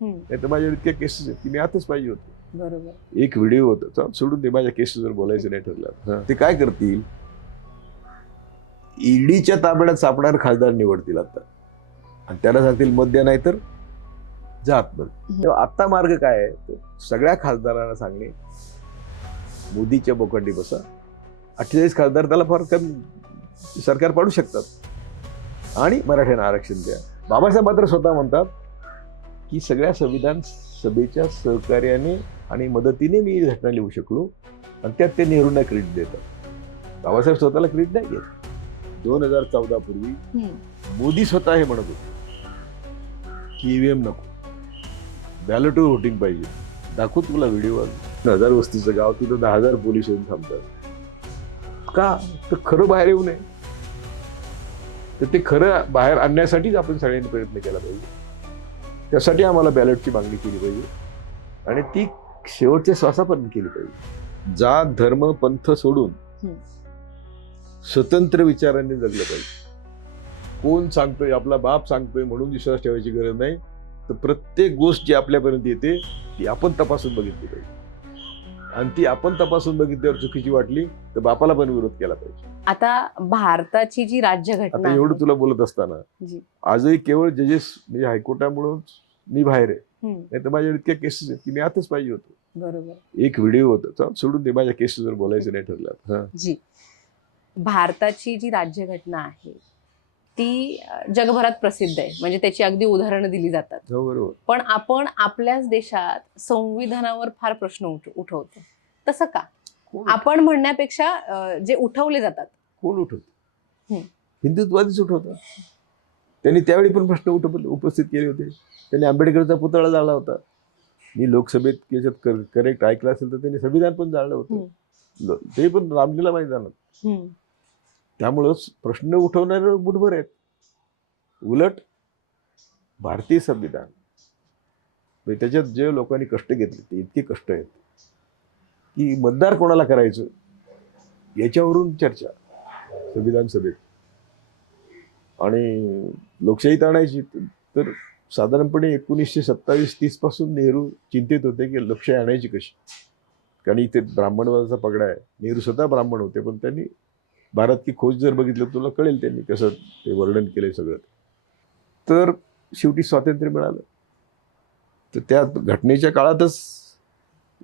नाही तर माझ्या इतक्या केसेस आहेत की मी आताच पाहिजे होतो. बरोबर. एक व्हिडिओ होता, सोडून ते माझ्या केसेसवर बोलायचं नाही ठरलं. ते काय करतील, ईडीच्या ताब्यात सापडणार खासदार निवडतील आता आणि त्याला सांगतील मत द्या, नाही तर जा आतमध्ये. तेव्हा आता मार्ग काय आहे, तो सगळ्या खासदारांना सांगणे, मोदीच्या बोकांडी बसा. 48 खासदार त्याला फार कमी सरकार पाडू शकतात आणि मराठ्यांना आरक्षण द्या. बाबासाहेब मात्र स्वतः म्हणतात की सगळ्या संविधान सभेच्या सहकार्याने आणि मदतीने मी ही घटना लिहू शकलो आणि त्यात ते नेहरूंना क्रेडिट देतात. बाबासाहेब स्वतःला क्रेडिट नाही घेत. 2014 पूर्वी मोदी स्वतः हे म्हणत होते की ईव्हीएम नको, बॅलेटवर व्होटिंग पाहिजे. दाखवू तुला व्हिडिओ. 1000 वस्तीचं गाव, तिथं 10,000 पोलीस येऊन थांबतात. का तर खरं बाहेर येऊ नये. तर ते खरं बाहेर आणण्यासाठीच आपण सगळ्यांनी प्रयत्न केला पाहिजे. त्यासाठी आम्हाला बॅलेटची मागणी केली पाहिजे आणि ती शेवटच्या श्वासापर्यंत केली पाहिजे. जात धर्म पंथ सोडून स्वतंत्र विचारांनी जगलं पाहिजे. कोण सांगतोय, आपला बाप सांगतोय म्हणून विश्वास ठेवायची गरज नाही. तर प्रत्येक गोष्ट जी आपल्यापर्यंत येते ती आपण तपासून बघितली पाहिजे आणि ती आपण तपासून बघितल्यावर चुकीची वाटली तर बापाला पण विरोध केला पाहिजे. आता भारताची जी राज्यघटना आता एवढं तुला बोलत असताना आजही केवळ जजेस म्हणजे हायकोर्टामुळे मी बाहेर आहे. नाही तर माझ्या इतक्या केसेस आहेत की मी आताच पाहिजे होतो. बरोबर. एक व्हिडिओ होता, सोडून ते माझ्या केसेसवर बोलायचं नाही ठरलं. जी भारताची जी राज्यघटना आहे ती जगभरात प्रसिद्ध आहे, म्हणजे त्याची अगदी उदाहरणं दिली जातात. बरोबर. पण आपण आपल्याच देशात संविधानावर फार प्रश्न उठवतो. तसं का? आपण म्हणण्यापेक्षा जे उठवले जातात. कोण उठवत? हिंदुत्ववादीच उठवतात. त्यांनी त्यावेळी पण प्रश्न उपस्थित केले होते. त्यांनी आंबेडकरचा पुतळा जाळला होता. मी लोकसभेत त्याच्यात करेक्ट ऐकलं असेल तर त्यांनी संविधान पण जाळलं होतं. ते पण रामलीला मैदानात. त्यामुळं प्रश्न उठवणारे बुटभर आहेत. उलट भारतीय संविधान त्याच्यात जे लोकांनी कष्ट घेतले ते इतके कष्ट आहेत की मतदार कोणाला करायचं याच्यावरून चर्चा संविधान सभेत. आणि लोकशाहीत आणायची तर साधारणपणे 1927-30 पासून नेहरू चिंतित होते की लोकशाही आणायची कशी. कारण इथे ब्राह्मणवादाचा पगडा आहे. नेहरू स्वतः ब्राह्मण होते, पण त्यांनी भारत की खोज जर बघितलं तुला कळेल त्यांनी कसं ते वर्णन केलंय सगळं. तर शेवटी स्वातंत्र्य मिळालं. तर त्या घटनेच्या काळातच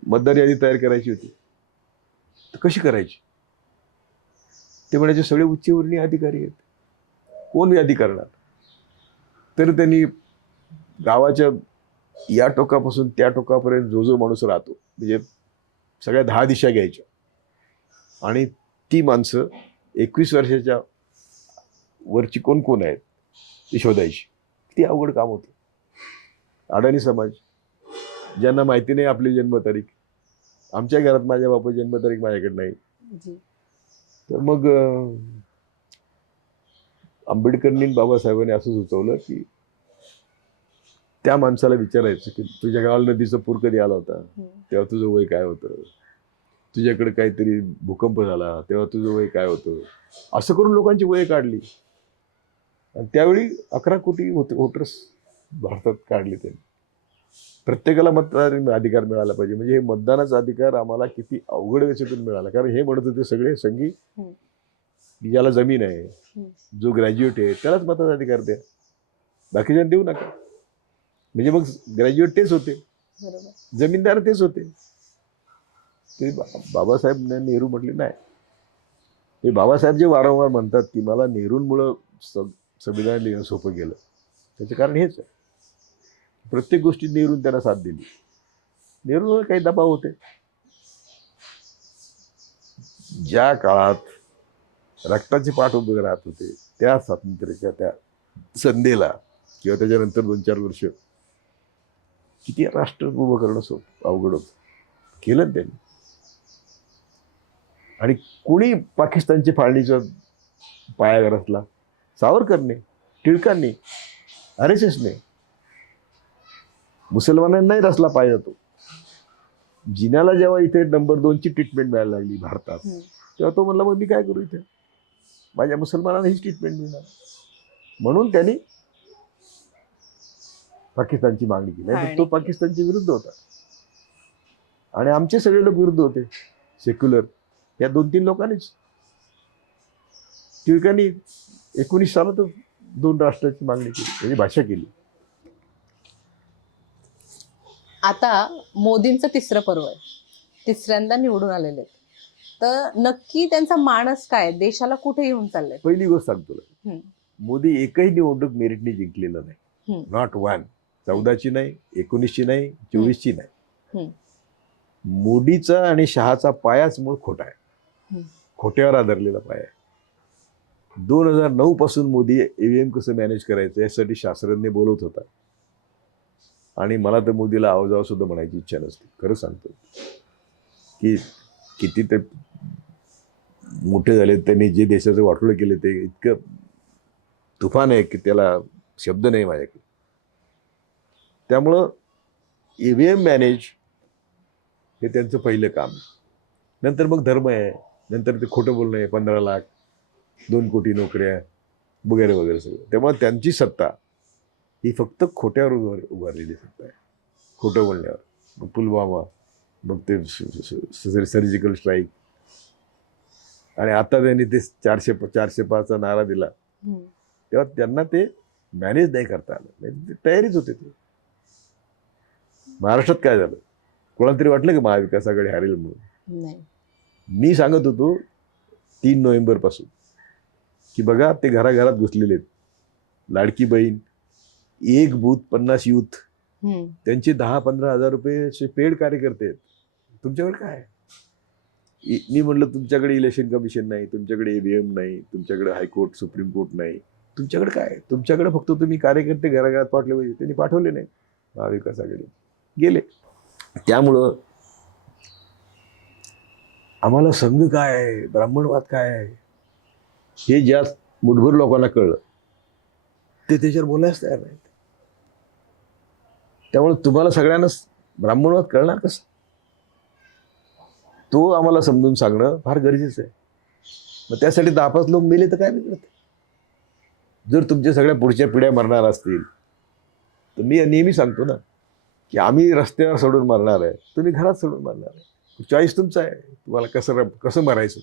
मतदार यादी तयार करायची होती. तर कशी करायची? ते म्हणायचे सगळे उच्चवर्णीय अधिकारी आहेत, कोण यादी करणार? तर त्यांनी गावाच्या या टोकापासून त्या टोकापर्यंत जो माणूस राहतो, म्हणजे सगळ्या 10 दिशा घ्यायच्या आणि ती माणसं 21 वर्षाच्या वरची कोण कोण आहेत ती शोधायची. किती अवघड काम होतं. अडाणी समाज, ज्यांना माहिती नाही आपली जन्मतारीख. आमच्या घरात माझ्या बापाची जन्मतारीख माझ्याकडे नाही. तर मग आंबेडकरांनी बाबासाहेबांनी असं सुचवलं की त्या माणसाला विचारायचं की तुझ्या गावाला नदीचा पूर कधी आला होता, तेव्हा तुझं वय काय होतं. तुझ्याकडे काहीतरी भूकंप झाला तेव्हा तुझं वय काय होतं. असं करून लोकांची वय काढली आणि त्यावेळी 11 कोटी वोटर्स भारतात काढले त्यांनी. प्रत्येकाला मतदार अधिकार मिळाला पाहिजे. म्हणजे हे मतदानाचा अधिकार आम्हाला किती अवघड वेळेतून मिळाला. कारण हे म्हणत होते सगळे संघी ज्याला जमीन आहे, जो ग्रॅज्युएट आहे त्यालाच मताचा अधिकार द्या, बाकीच्या देऊ नका. म्हणजे मग ग्रॅज्युएट तेच होते, जमीनदार तेच होते. ते बाबासाहेब नेहरू म्हटले नाही. हे बाबासाहेब जे वारंवार म्हणतात की मला नेहरूंमुळं संविधान लिहिणं सोपं गेलं, त्याचं कारण हेच आहे. प्रत्येक गोष्टीत नेहरूंनी त्यांना साथ दिली. नेहरूंवर काही दबाव होते. ज्या काळात रक्ताचे पाठ उभे राहत होते त्या स्वातंत्र्याच्या त्या संधीला किंवा त्याच्यानंतर 2-4 वर्ष किती राष्ट्र उभं करणं अवघड होतं. केलं त्यांनी. आणि कोणी पाकिस्तानची फाळणीचा पाया रचला? सावरकरने, टिळकांनी, RSSने. मुसलमानांनाही रचला पाया तो. जिन्याला जेव्हा इथे नंबर 2ची ट्रीटमेंट मिळायला लागली भारतात, तेव्हा तो म्हणला मग मी काय करू इथे, माझ्या मुसलमानांना हीच ट्रीटमेंट मिळणार. म्हणून त्यांनी पाकिस्तानची मागणी केली नाही, तर तो आणि- पाकिस्तानच्या विरुद्ध होता आणि आमचे सगळे लोक विरुद्ध होते. सेक्युलर या 2-3 लोकांनीच टिळकांनी 19 सालात 2 राष्ट्राची मागणी केली, म्हणजे भाषा केली. आता मोदींचं तिसरं पर्व आहे, तिसऱ्यांदा निवडून आलेले आहेत. तर नक्की त्यांचा मानस काय, देशाला कुठे घेऊन चाललंय? पहिली गोष्ट सांगतो तुला, हम्म. मोदी एकही निवडणूक मेरिटने जिंकलेलं नाही. हम्म. Not one. 14ची नाही, 19ची नाही, 24ची नाही. हम्म. मोदीचा आणि शहाचा पायाच मूळ खोटा आहे. हम्म. खोट्यावर आधारलेला पाया आहे. 2009 पासून मोदी ईव्हीएम कसं मॅनेज करायचं यासाठी शास्त्रज्ञ बोलवत होता आणि मला तर मोदीला आवाजावर सुद्धा म्हणायची इच्छा नसते. खरं सांगतो की किती ते मोठे झाले, त्यांनी जे देशाचं वाटोळं केले ते इतकं तुफान आहे की त्याला शब्द नाही माझ्याकडे. त्यामुळं ईव्हीएम मॅनेज हे त्यांचं पहिलं काम. नंतर मग धर्म आहे, नंतर ते खोटं बोलणं आहे, 15 लाख 2 कोटी नोकऱ्या वगैरे वगैरे सगळं. त्यामुळे त्यांची सत्ता ही फक्त खोट्यावर उभारलेली सत्ता आहे, खोटं बोलण्यावर. मग पुलवामा, मग ते सर्जिकल स्ट्राईक, आणि आता त्यांनी ते 405चा नारा दिला, हम्म. तेव्हा त्यांना ते मॅनेज नाही करता आलं. नाही ते तयारीच होते. ते महाराष्ट्रात काय झालं, कोणाला तरी वाटलं की महाविकास आघाडी हारेल म्हणून? नाही. मी सांगत होतो 3 नोव्हेंबर पासून की बघा ते घराघरात घुसलेले आहेत. लाडकी बहीण, एक बूथ 50 यूथ, हम्म. त्यांचे 10-15 हजार रुपये पेड कार्यकर्ते आहेत. तुमच्याकडे काय आहे? मी म्हटलं तुमच्याकडे इलेक्शन कमिशन नाही, तुमच्याकडे ईव्हीएम नाही, तुमच्याकडे हायकोर्ट सुप्रीम कोर्ट नाही, तुमच्याकडे काय आहे? तुमच्याकडे फक्त तुम्ही कार्यकर्ते घराघरात पाठवले पाहिजे. त्यांनी पाठवले नाही. महाविकास आघाडी गेले. त्यामुळं आम्हाला संघ काय आहे, ब्राह्मणवाद काय आहे, हे ज्या मुठभर लोकांना कळलं ते त्याच्यावर बोलायच तयार नाहीत. त्यामुळे तुम्हाला सगळ्यांना ब्राह्मणवाद कळणार कसं, तो आम्हाला समजून सांगणं फार गरजेचं आहे. मग त्यासाठी 10-5 लोक मेले तर काय बिघडत? जर तुमच्या सगळ्या पुढच्या पिढ्या मरणार असतील तर मी नेहमी सांगतो ना की आम्ही रस्त्यावर सोडून मरणार आहे, तुम्ही घरात सोडून मरणार आहे. चॉईस तुमचा आहे, तुम्हाला कसं मरायचं.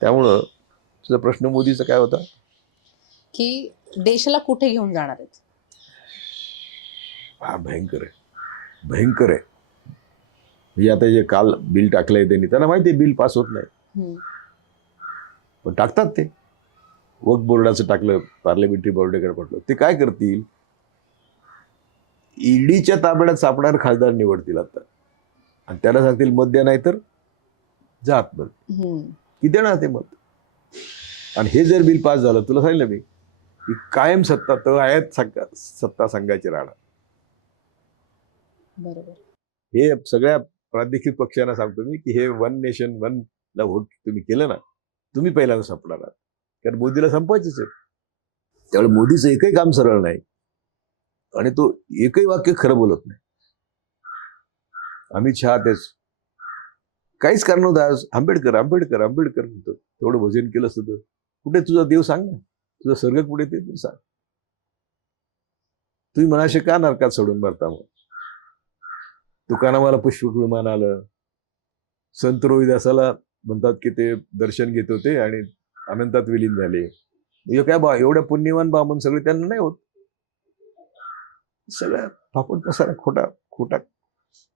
त्यामुळं तुझा प्रश्न मोदीचा काय होता की देशाला कुठे घेऊन जाणार आहेत? हा भयंकर आहे, भयंकर आहे. म्हणजे आता जे काल बिल टाकलंय त्यांनी, त्यांना माहिती आहे बिल पास होत नाही, हम्म. पण टाकतात ते. वक्फ बोर्डाचं टाकलं, पार्लमेंटरी बोर्डाकडे पाठवलं. ते काय करतील, ईडीच्या ताब्यात सापडणार खासदार निवडतील आता आणि त्याला सांगतील मत द्या, नाही तर जा आतमध्ये. हम्म. किती देणार ते मत? आणि हे जर बिल पास झालं, तुला सांगितलं मी की कायम सत्ता तर आहेत सत्ता संघाची राहणार. बरोबर. हे सगळ्या प्रादेशिक पक्षांना सांगतो मी की हे 1 नेशन 1 ला व्होट तुम्ही केलं ना, तुम्ही पहिल्यांदा संपणार आहात. कारण मोदीला संपवायचंच आहे. त्यामुळे मोदीचं एकही काम सरळ नाही आणि तो एकही वाक्य खरं बोलत नाही. अमित शहा तेच काहीच कारण नव्हतं. आज आंबेडकर आंबेडकर आंबेडकर म्हणतो. तेवढं भजन केलं असतं. कुठे तुझा देव सांग ना, तुझं स्वर्ग कुठे ते सांग. तुम्ही म्हणाशे का नरकात सोडून मरता? मग तुकारामाला पुष्पक विमान आलं, संत रोहिदासाला म्हणतात की ते दर्शन घेत होते आणि अनंतात विलीन झाले. काय एवढ्या पुण्यवान बामून सगळे त्यांना नाही होत. सगळं फाकून पसारा खोटा खोटा,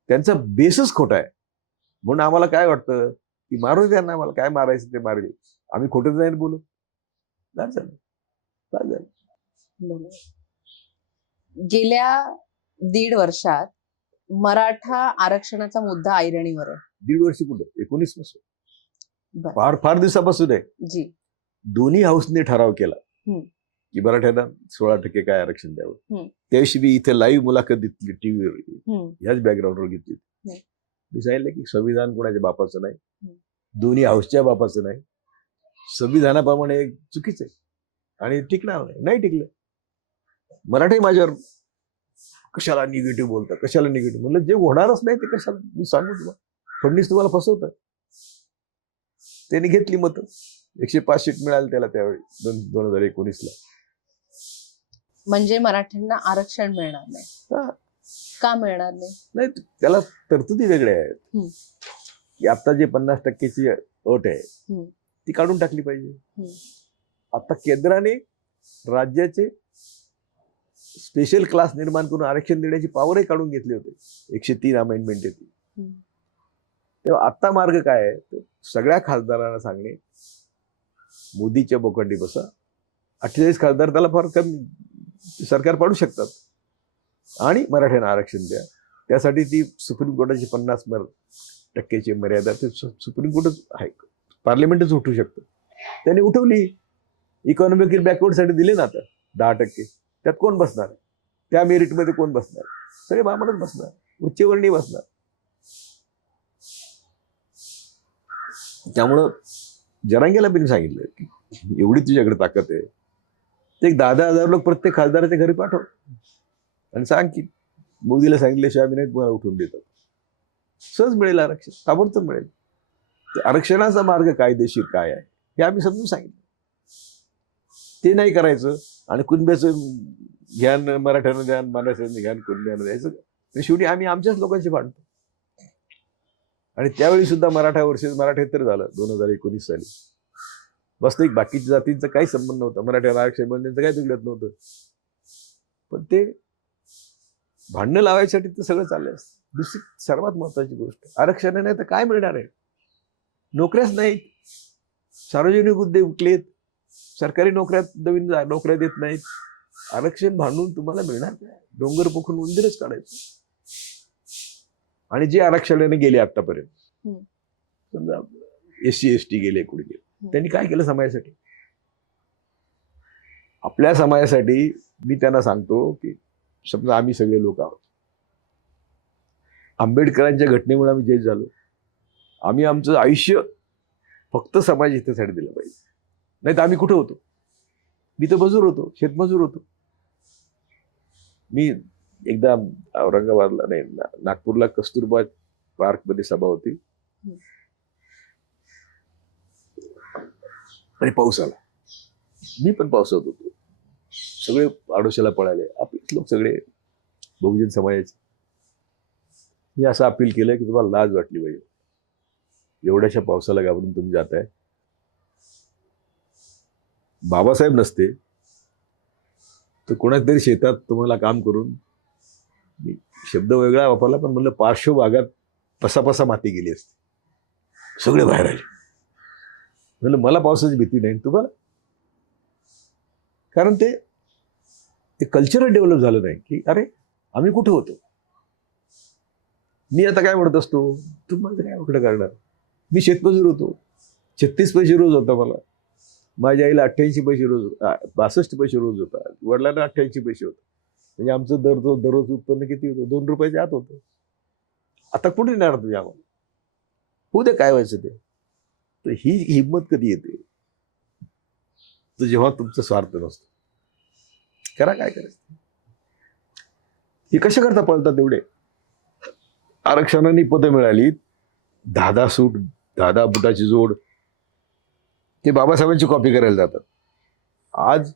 त्यांचा बेसच खोटा आहे. म्हणून आम्हाला काय वाटतं की मारू द्या ना, आम्हाला काय मारायचं ते मारेल, आम्ही खोटं जाईल बोलू. काय झालं काय झालं? बरोबर. गेल्या 1.5 वर्षात मराठा आरक्षणाचा मुद्दा ऐरणीवर आहे. 1.5 वर्ष कुठे, 19 पासून, बरं. फार फार दिवसापासून आहे. जी. दोन्ही हाऊसने ठराव केला हम्म. की मराठ्यांना 16% काय आरक्षण द्यावं. हम्म. त्याविषयी मी इथे लाईव्ह मुलाखत घेतली टीव्हीवर, हम्म. ह्याच बॅकग्राऊंडवर घेतली. हम्म. मी सांगितलं की संविधान कोणाच्या बापाचं नाही, हम्म. दोन्ही हाऊसच्या बापाचं नाही. संविधानाप्रमाणे एक चुकीचं आहे आणि टिकणार नाही टिकलं. मराठी माझ्यावर कशाला निगेटिव्ह बोलतात, कशाला निगेटिव्ह. म्हणलं जे होणारच नाही ते कशाला मी सांगू तुम्हाला. फडणवीस तुम्हाला फसवतात. त्यांनी घेतली मतं, 105 सीट मिळाली त्याला त्यावेळी 2019ला. म्हणजे मराठ्यांना आरक्षण मिळणार नाही. हा. का मिळणार नाही? नाही, त्याला तरतुदी वेगळ्या आहेत. हम्म. की आता जे 50% अट आहे हम्म. ती काढून टाकली पाहिजे. हम्म. आता केंद्राने राज्याचे स्पेशल क्लास निर्माण करून आरक्षण देण्याची पॉवरही काढून घेतली होती. 103 अमेंडमेंट येते. हम्म. तेव्हा आता मार्ग काय आहे, तर सगळ्या खासदारांना सांगणे मोदीच्या बोकंडी बसा. 48 खासदार त्याला फार कमी सरकार पाडू शकतात आणि मराठ्यांना आरक्षण द्या. त्यासाठी ती सुप्रीम कोर्टाची 50% मर्यादा ते सुप्रीम कोर्टच आहे, पार्लमेंटच उठवू शकतं. त्यांनी उठवली. इकॉनॉमिकल बॅकवर्डसाठी दिले ना आता 10%. त्यात कोण बसणार? त्या मेरिटमध्ये कोण बसणार? सगळे बामणच बसणार, उच्चवर्णीय बसणार. त्यामुळं जरांगेला पण सांगितलं की एवढी तुझ्याकडे ताकद आहे, ते 10,000 लोक प्रत्येक खासदाराच्या घरी पाठव आणि सांग की मोदीला सांगितल्याशिवाय आम्ही नाही तुम्हाला उठून देतात. सहज मिळेल आरक्षण, ताबडतोब मिळेल. आरक्षणाचा मार्ग कायदेशीर काय आहे हे आम्ही समजून सांगितलं. ते नाही करायचं आणि कुणब्याचं ज्ञान मराठ्यानं ज्ञान, मराठ्यानं ज्ञान कुणब्यानं द्यायचं. शेवटी आम्ही आमच्याच लोकांशी भांडतो. आणि त्यावेळी सुद्धा मराठा वर्सेस मराठेतर झालं 2019 साली. वास्तविक बाकीच्या जातींचा काही संबंध नव्हता. मराठ्याला आरक्षण मिळून त्यांचं काही बिघडत नव्हतं. पण ते भांडणं लावायसाठी तर सगळं चाललंय. दुसरी सर्वात महत्वाची गोष्ट, आरक्षण नाही तर काय मिळणार आहे? नोकऱ्याच नाहीत, सार्वजनिक उद्योग उठलेत, सरकारी नोकऱ्यात नोकऱ्या देत नाहीत. आरक्षण भांडून तुम्हाला मिळणार काय? डोंगर पोखून उंदीरच काढायचं. आणि जे आरक्षणाने गेले आतापर्यंत, समजा SC ST गेले, कुठे गेले, त्यांनी काय केलं समाजासाठी? आपल्या समाजासाठी मी त्यांना सांगतो की समजा आम्ही सगळे लोक आहोत. आंबेडकरांच्या घटनेमुळे आम्ही जज झालो. आम्ही आमचं आयुष्य फक्त समाज हितासाठी दिलं पाहिजे. नाही तर आम्ही कुठे होतो? मी तर मजूर होतो, शेतमजूर होतो. मी एकदा औरंगाबादला नाही, नागपूरला कस्तुरबा पार्क मध्ये सभा होती आणि पाऊस आला. मी पण पावसात होतो. सगळे आडोशाला पळाले, आपलेच लोक सगळे बहुजन समाजाचे. मी असं अपील केलं की तुम्हाला लाज वाटली पाहिजे, एवढ्याशा पावसाला घाबरून तुम्ही जाताय. बाबासाहेब नसते तर कोणाच तरी शेतात तुम्हाला काम करून, मी शब्द वेगळा वापरला पण म्हणलं पार्श्वभागात पसापसा माती गेली असते. सगळे बाहेर आले. म्हणलं मला पावसाची भीती नाही, तुम्हाला? कारण ते कल्चरल डेव्हलप झालं नाही की अरे आम्ही कुठे होतो. मी आता काय म्हणत असतो, तुम्हाला काय उघडं करणार? मी शेतमजूर होतो, 36 पैसे रोज होता मला. माझ्या आईला 88 पैसे रोज, 62 पैसे रोज होता. वडिलांना 88 पैसे होतं. म्हणजे आमचं दररोज उत्पन्न किती होतं? 2 रुपयाच्या आत होतं. आता कुठे येणार तुम्ही आम्हाला? होऊ दे काय व्हायचं ते. तर ही हिंमत कधी येते? तर जेव्हा तुमचा स्वार्थ नसतो. करा काय करायचं. हे कशा करता पळतात एवढे? आरक्षणाने पदं मिळाली, 10 सूट, 10 बुटाची जोड, ते बाबासाहेबांची कॉपी करायला जातात. आज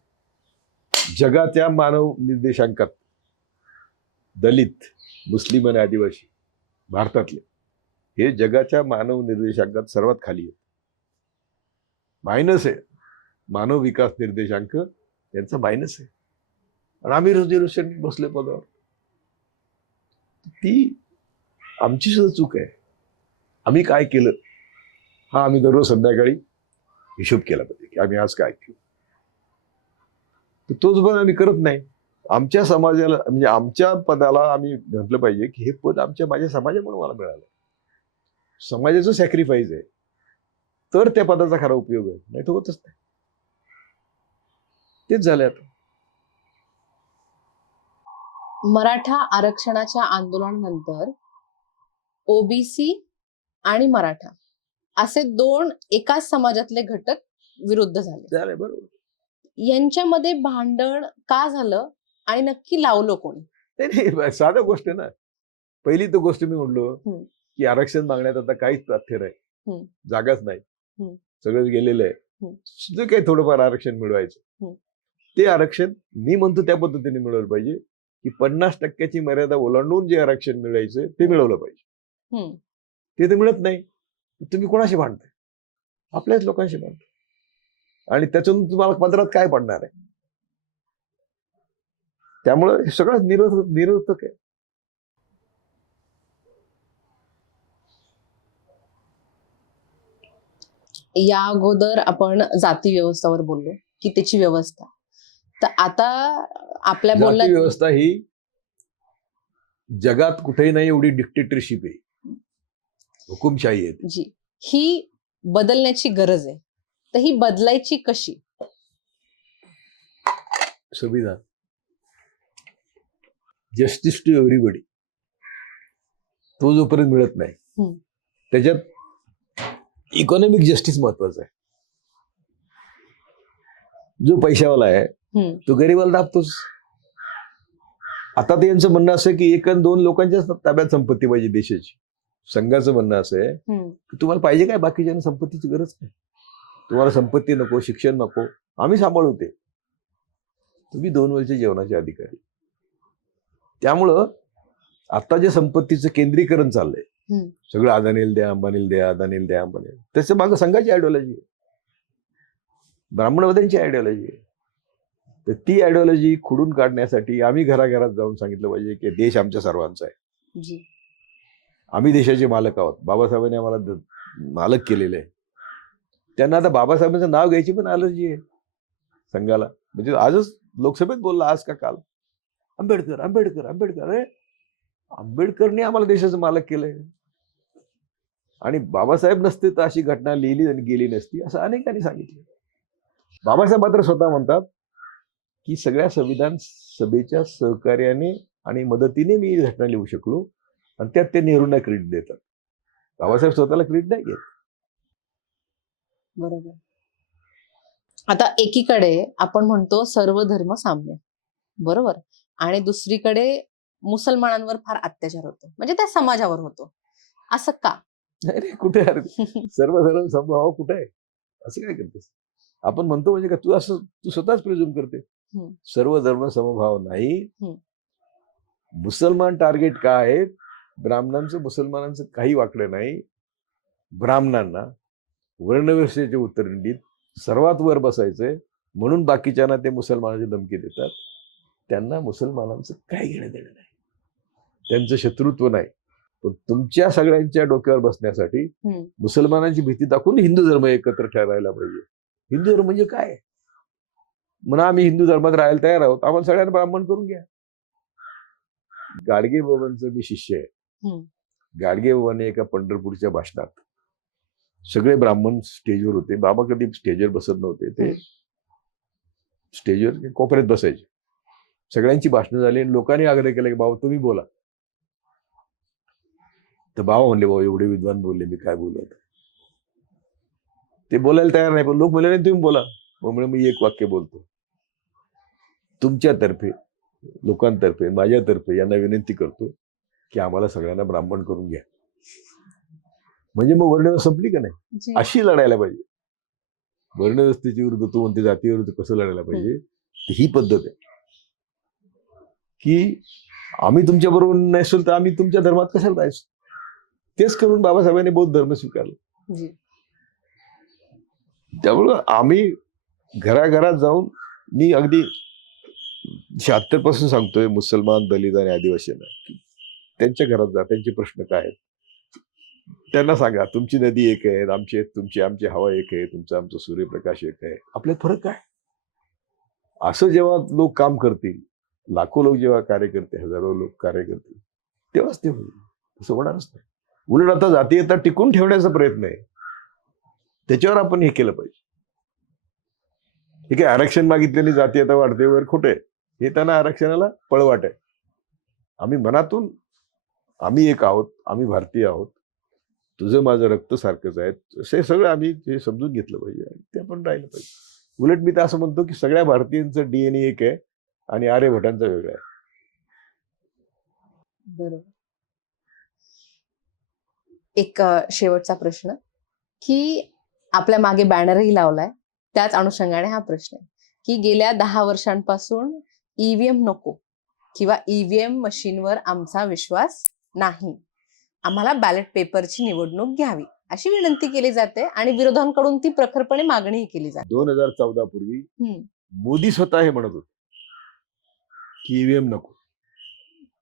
जगाच्या मानव निर्देशांकात दलित, मुस्लिम आणि आदिवासी भारतातले हे जगाच्या मानव निर्देशांकात सर्वात खाली आहेत. मायनस आहे. मानव विकास निर्देशांक यांचा मायनस आहे. आणि आम्ही रिझर्वेशन बसले पदावर. ती आमची सुद्धा चूक आहे. आम्ही काय केलं हा आम्ही दररोज संध्याकाळी हिशोब केला पाहिजे की आम्ही आज काय केलं. तर तोच पण आम्ही करत नाही. आमच्या समाजाला म्हणजे आमच्या पदाला आम्ही म्हटलं पाहिजे की हे पद माझ्या समाजामुळे मला मिळालं. समाजाचं सॅक्रिफाईस आहे तर त्या पदाचा खरा उपयोग आहे, नाही तर होतच नाही. तेच झालं आता. मराठा आरक्षणाच्या आंदोलनानंतर ओबीसी आणि मराठा असे 2 एकाच समाजातले घटक विरुद्ध झाले. बरोबर. यांच्यामध्ये भांडण का झालं आणि नक्की लावलं कोणी? नाही, साधं गोष्ट आहे ना. पहिली तर गोष्ट मी म्हणलो की आरक्षण मागण्यात आता काहीच तथ्य नाही, जागाच नाही, सगळंच गेलेलं आहे. जे काही थोडंफार आरक्षण मिळवायचं ते आरक्षण मी म्हणतो त्या पद्धतीने मिळवलं पाहिजे की 50% मर्यादा ओलांडून जे आरक्षण मिळायचं ते मिळवलं पाहिजे. ते तर मिळत नाही. तुम्ही कोणाशी भांडताय? आपल्याच लोकांशी भांडताय. आणि त्याच्यातून तुम्हाला पदरात काय पडणार आहे? त्यामुळं हे सगळं निरर्थक आहे. या अगोदर आपण जाती व्यवस्थावर बोललो की त्याची व्यवस्था, तर आता आपल्या जाती बोलण्यात व्यवस्था ही जगात कुठेही नाही एवढी डिक्टेटरशिप आहे, हुकुमशाही आहे. जी ही बदलण्याची गरज आहे, तर ही बदलायची कशी? संविधान, जस्टिस टू एव्हरीबडी, तो जोपर्यंत मिळत नाही त्याच्यात इकॉनॉमिक जस्टिस महत्वाचा आहे. जो पैशावाला आहे तो गरीबाला दाबतोच. आता ते यांचं म्हणणं असं की 1 आणि 2 लोकांच्याच ताब्यात संपत्ती पाहिजे देशाची. संघाचं म्हणणं असं आहे की तुम्हाला पाहिजे काय, बाकीच्या संपत्तीची गरज नाही. तुम्हाला संपत्ती नको, शिक्षण नको, आम्ही सांभाळू ते. तुम्ही 2 वेळचे जेवणाचे अधिकारी. त्यामुळं आता जे संपत्तीचं केंद्रीकरण चाललंय, सगळं अदानीला द्या, अंबानीला द्या, अदानीला द्या, अंबानीला, त्याच्या मागं संघाची आयडिओलॉजी आहे, ब्राह्मणवाद्यांची आयडिओलॉजी आहे. तर ती आयडिओलॉजी खुडून काढण्यासाठी आम्ही घराघरात जाऊन सांगितलं पाहिजे की देश आमच्या सर्वांचा आहे. आम्ही देशाचे मालक आहोत. बाबासाहेबांनी आम्हाला मालक केलेले आहे. त्यांना आता बाबासाहेबांचं नाव घ्यायची पण अलर्जी आहे संघाला. म्हणजे आजच लोकसभेत बोलला, आज का काल, आंबेडकर आंबेडकर आंबेडकर. अरे आंबेडकरने आम्हाला देशाचं मालक केलंय. आणि बाबासाहेब नसते तर अशी घटना लिहिली आणि गेली नसती, असं अनेकांनी सांगितलं. बाबासाहेब मात्र स्वतः म्हणतात की सगळ्या संविधान सभेच्या सहकार्याने आणि मदतीने मी ही घटना लिहू शकलो, आणि त्यात ते नेहरूंना क्रेडिट देतात. बाबासाहेब स्वतःला क्रेडिट नाही घेत. बरोबर. आता एकीकडे आपण म्हणतो सर्व धर्म साम्य, बरोबर, आणि दुसरीकडे मुसलमानांवर फार अत्याचार होतो, म्हणजे त्या समाजावर होतो. असं का? नाही रे, कुठे सर्व धर्म समभाव कुठे आहे? असं काय करतेस? आपण म्हणतो म्हणजे का तू स्वतःच प्रिझ्युम करते. सर्व धर्म समभाव नाही. मुसलमान टार्गेट का आहेत? ब्राह्मणांचं मुसलमानांचं काही वाकडं नाही. ब्राह्मणांना वर्णव्यवस्थेचे उत्तरंडीत सर्वात वर बसायचंय म्हणून बाकीच्यांना ते मुसलमानाची धमकी देतात. त्यांना मुसलमानांचं काही घेणं देणं नाही, त्यांचं शत्रुत्व नाही. पण तुमच्या सगळ्यांच्या डोक्यावर बसण्यासाठी मुसलमानांची भीती दाखवून हिंदू धर्म एकत्र ठरायला पाहिजे. हिंदू धर्म म्हणजे काय? म्हणा आम्ही हिंदू धर्मात राहायला तयार आहोत, आम्हाला सगळ्यांना ब्राह्मण करून घ्या. गाडगे बाबांचं मी शिष्य आहे. गाडगे बाबांनी एका पंढरपूरच्या भाषणात सगळे ब्राह्मण स्टेजवर होते. बाबा कधी स्टेजवर बसत नव्हते, ते स्टेजवर कोपऱ्यात बसायचे. सगळ्यांची भाषणं झाली आणि लोकांनी आग्रह केला की बाबा तुम्ही बोला. तर बाबा म्हणले, बाबा एवढे विद्वान बोलले, मी काय बोलू आता? ते बोलायला तयार नाही, पण लोक म्हणले नाही तुम्ही बोला. मग म्हणजे मी एक वाक्य बोलतो. तुमच्यातर्फे, लोकांतर्फे, माझ्यातर्फे यांना विनंती करतो की आम्हाला सगळ्यांना ब्राह्मण करून घ्या. म्हणजे मग वर्णव्यवस्था संपली का नाही? अशी लढायला पाहिजे. वर्णव्यवस्थेच्या विरुद्ध, तू म्हणते जाती विरुद्ध कसं लढायला पाहिजे, ही पद्धत आहे की आम्ही तुमच्या बरोबर नसेल तर आम्ही तुमच्या धर्मात कशाला जायचं. तेच करून बाबासाहेबांनी बौद्ध धर्म स्वीकारला. त्यामुळं आम्ही घराघरात जाऊन, मी अगदी 76 पासून सांगतोय मुसलमान, दलित आणि आदिवासींना, त्यांच्या घरात जा, त्यांचे प्रश्न काय आहेत त्यांना सांगा. तुमची नदी एक आहे, आमची हवा एक आहे, आमचा सूर्यप्रकाश एक आहे, आपल्यात फरक काय? असं जेव्हा लोक काम करतील, लाखो लोक जेव्हा कार्य करतील, हजारो लोक कार्य करतील, तेव्हाच ते होईल. असं होणारच नाही. उलट आता जातीयता टिकून ठेवण्याचा प्रयत्न आहे, त्याच्यावर आपण हे केलं पाहिजे. हे काय आरक्षण मागितल्याने जातीयता वाढते वगैरे खोटं आहे. हे त्यांना आरक्षणाला पळवाट आहे. आम्ही मनातून, आम्ही एक आहोत, आम्ही भारतीय आहोत, तुझं माझं रक्त सारखंच आहे, हे सगळं आम्ही ते समजून घेतलं पाहिजे आणि ते आपण राहिलं पाहिजे. उलट मी तर असं म्हणतो की सगळ्या भारतीयांचं DNA एक आहे आणि आर्यभटांचा वेगळा आहे. बरोबर. एक शेवटचा प्रश्न, की आपल्या मागे बॅनरही लावलाय, त्याच अनुषंगाने हा प्रश्न आहे की गेल्या 10 वर्षांपासून ईव्हीएम नको किंवा ईव्हीएम मशीनवर आमचा विश्वास नाही, आम्हाला बॅलेट पेपरची निवडणूक घ्यावी अशी विनंती केली जाते आणि विरोधांकडून ती प्रखरपणे मागणीही केली जाते. 2014 पूर्वी हम्म, मोदी स्वतः हे म्हणत होते की ईव्हीएम नको,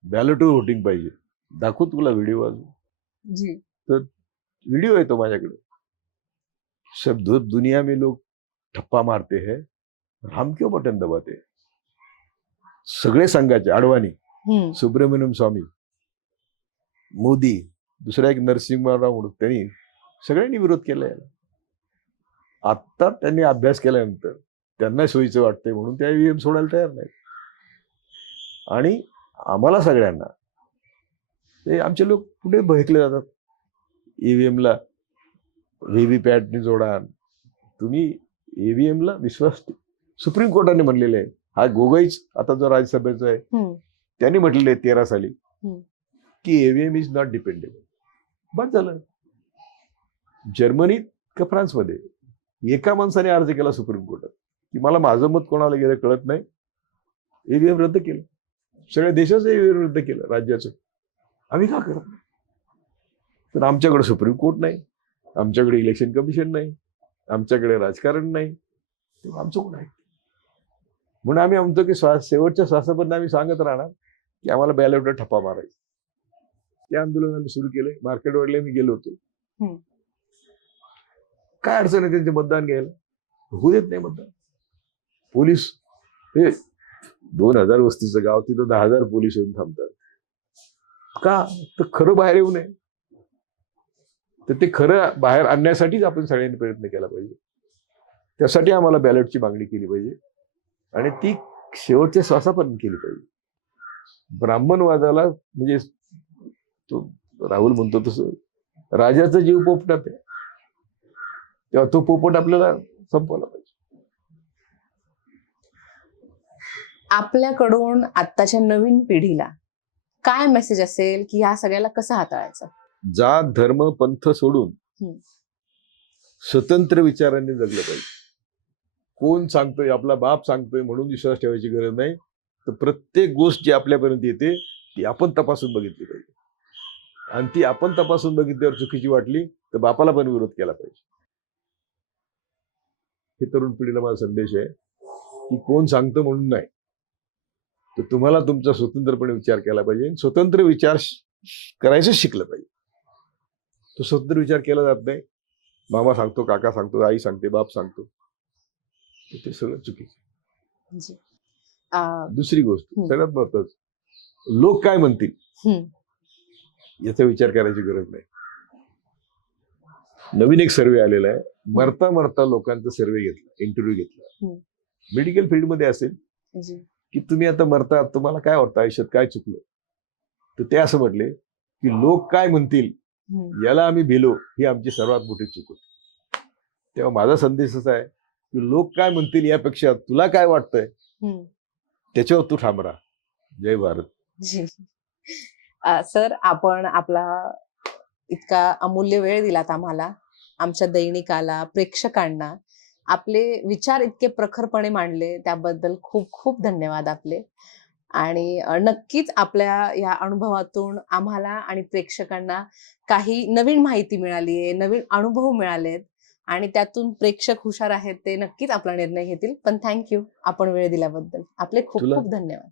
बॅलेटवर व्होटिंग पाहिजे. दाखवू तुला व्हिडिओ अजून? जी. व्हिडिओ येतो माझ्याकडे. सब दुनिया में लोग ठप्पा मारते हैं, हम क्यों बटन दबाते हैं? सगळे संघाचे, अडवाणी, हम्म, सुब्रमण्यम स्वामी, मोदी, दुसरा एक नरसिंहराव म्हणून, त्यांनी सगळ्यांनी विरोध केला याला. आता त्यांनी अभ्यास केल्यानंतर त्यांना सोयीचं वाटतंय म्हणून त्या ईव्हीएम सोडायला तयार नाही. आणि आम्हाला सगळ्यांना ते आमचे लोक पुढे बहकले जातात. ईव्हीएमला व्हीव्हीपॅटने जोडा. तुम्ही ईव्हीएमला विश्वास, सुप्रीम कोर्टाने म्हणलेले आहे. हा गोगोईच आता जो राज्यसभेचा आहे हम्म, त्यांनी म्हटलेलं आहे 13 साली हम्म. की ईव्हीएम इज नॉट डिपेंडेबल. बस झालं. जर्मनीत का फ्रान्समध्ये एका माणसाने अर्ज केला सुप्रीम कोर्टात की मला माझं मत कोणाला गेलं कळत नाही, ईव्हीएम रद्द केलं. सगळ्या देशाचं ईव्हीएम रद्द केलं राज्याचं. आम्ही का करत नाही? तर आमच्याकडे सुप्रीम कोर्ट नाही, आमच्याकडे इलेक्शन कमिशन नाही, आमच्याकडे राजकारण नाही, तेव्हा आमचं कोण आहे? म्हणून आम्ही म्हणतो की शेवटच्या श्वासापर्यंत आम्ही सांगत राहणार की आम्हाला बॅलेटवर ठप्पा मारायचा. ते आंदोलन आम्ही सुरू केले. मार्केट वाढले, मी गेलो होतो. हम्म. काय अडचण आहे त्यांचे मतदान घ्यायला? होऊ देत नाही मतदान. पोलीस, हे 2000 वस्तीचं गाव, तिथं 10,000 पोलीस येऊन थांबतात. का? तर खरं बाहेर येऊ नये. तर ते खरं बाहेर आणण्यासाठीच आपण सगळ्यांनी प्रयत्न केला पाहिजे. त्यासाठी आम्हाला बॅलेटची मागणी केली पाहिजे आणि ती शेवटच्या श्वासापर्यंत केली पाहिजे. ब्राह्मणवादाला, म्हणजे तो राहुल म्हणतो तसं, राजाचा जीव पोपटात आहे, तेव्हा तो पोपट आपल्याला संपवला पाहिजे. आपल्याकडून आत्ताच्या नवीन पिढीला काय मेसेज असेल की ह्या सगळ्याला कसं हाताळायचं? जात धर्म पंथ सोडून हम्म. स्वतंत्र विचारांनी जगलं पाहिजे. कोण सांगतोय, आपला बाप सांगतोय म्हणून विश्वास ठेवायची गरज नाही. तर प्रत्येक गोष्ट जी आपल्यापर्यंत येते ती आपण तपासून बघितली पाहिजे. आणि ती आपण तपासून बघितल्यावर चुकीची वाटली तर बापाला पण विरोध केला पाहिजे. हे तरुण पिढीला माझा संदेश आहे की कोण सांगतं म्हणून नाही, तर तुम्हाला तुमचा स्वतंत्रपणे विचार केला पाहिजे. स्वतंत्र विचार करायचं शिकलं पाहिजे. तो स्वतंत्र विचार केला जात नाही. मामा सांगतो, काका सांगतो, आई सांगते, बाप सांगतो, तर ते सगळं चुकीचं. जी. दुसरी गोष्ट हम्म. सगळ्यात महत्वाचं, लोक काय म्हणतील हम्म. याचा विचार करायची गरज नाही. नवीन एक सर्वे आलेला आहे. मरता मरता लोकांचा सर्वे घेतला, इंटरव्ह्यू घेतला. मेडिकल फील्डमध्ये असेल जी. की तुम्ही आता मरता, तुम्हाला काय वाटतं आयुष्यात काय चुकलं, तर ते असं म्हटले की लोक काय म्हणतील हम्म. याला आम्ही भिलो, ही आमची सर्वात मोठी चूक होती. तेव्हा माझा संदेश असा आहे की लोक काय म्हणतील यापेक्षा तुला काय वाटतंय हम्म. त्याच्यावर तू ठाम राहा. जय भारत. जी. सर, आपण आपला इतका अमूल्य वेळ दिलात आम्हाला, आमच्या दैनिकाला, प्रेक्षकांना आपले विचार इतके प्रखरपणे मांडले त्याबद्दल खूप खूप धन्यवाद आपले. आणि नक्कीच आपल्या या अनुभवातून आम्हाला आणि प्रेक्षकांना काही नवीन माहिती मिळाली आहे, नवीन अनुभव मिळालेत आणि त्यातून प्रेक्षक हुशार आहेत, ते नक्कीच आपला निर्णय घेतील. पण थँक्यू आपण वेळ दिल्याबद्दल. आपले खूप खूप धन्यवाद.